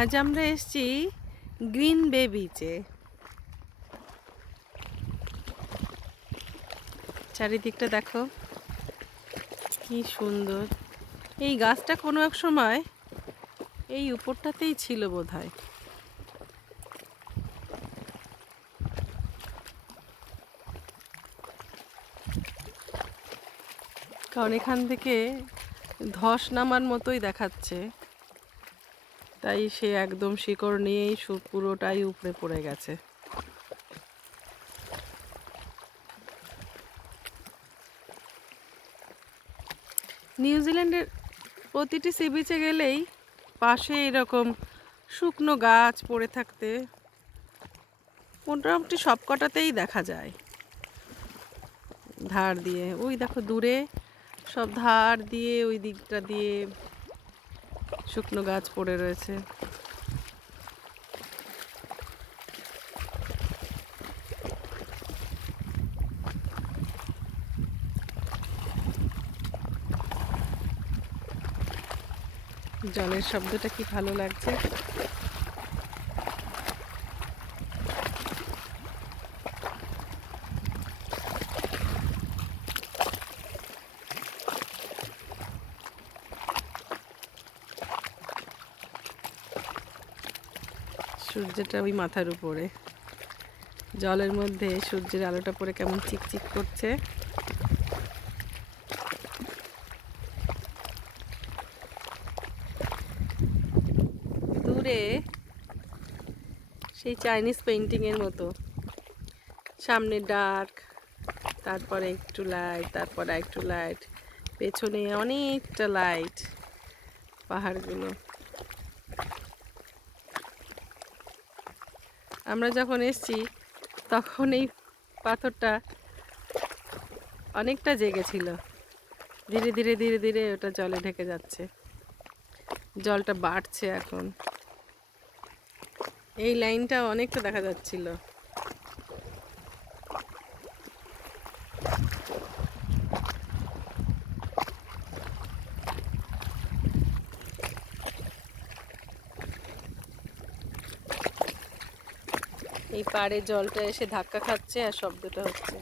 আজ আমরা এসেছি গ্রিন বে বিচে। চারিদিকটা দেখো কি সুন্দর। এই গাছটা কোনো এক সময় এই উপরটাতেই ছিল বোধহয়। কারণ এখান থেকে ধস নামার মতোই দেখাচ্ছে, তাই সে একদম শিকড় নিয়েই পুরোটাই উপড়ে পড়ে গেছে। নিউজিল্যান্ডের প্রতিটি সি বিচে গেলেই পাশে এরকম শুকনো গাছ পড়ে থাকতে মোটামুটি সব কটাতেই দেখা যায়। ধার দিয়ে ওই দেখো দূরে সব ধার দিয়ে ওই দিকটা দিয়ে শুকনো গাছ পড়ে রয়েছে। জলের শব্দটা কি ভালো লাগছে। সূর্যটা ওই মাথার উপরে, জলের মধ্যে সূর্যের আলোটা পড়ে কেমন চিকচিক করছে। দূরে সেই চাইনিজ পেইন্টিংয়ের মতো সামনে ডার্ক, তারপরে একটু লাইট, তারপরে একটু লাইট, পেছনে অনেকটা লাইট, পাহাড়গুলো। আমরা যখন এসছি তখন এই পাথরটা অনেকটা জেগেছিল। ধীরে ধীরে ধীরে ধীরে ওটা জলে ঢেকে যাচ্ছে, জলটা বাড়ছে এখন। এই লাইনটা অনেকটা দেখা যাচ্ছিল। এই পাড়ে জলটা এসে ধাক্কা খাচ্ছে আর শব্দটা হচ্ছে।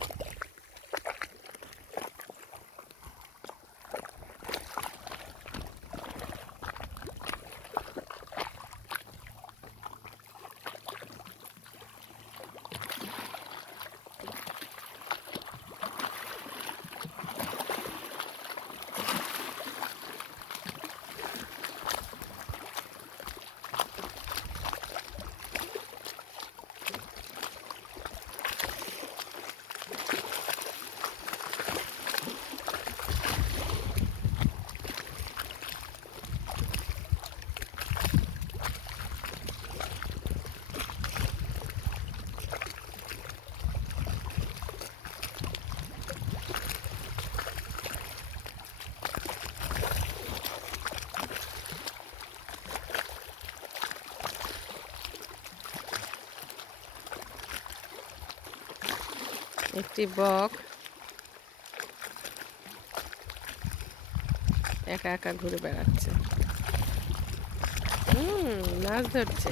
একটি বক একা একা ঘুরে বেড়াচ্ছে, মাছ ধরছে।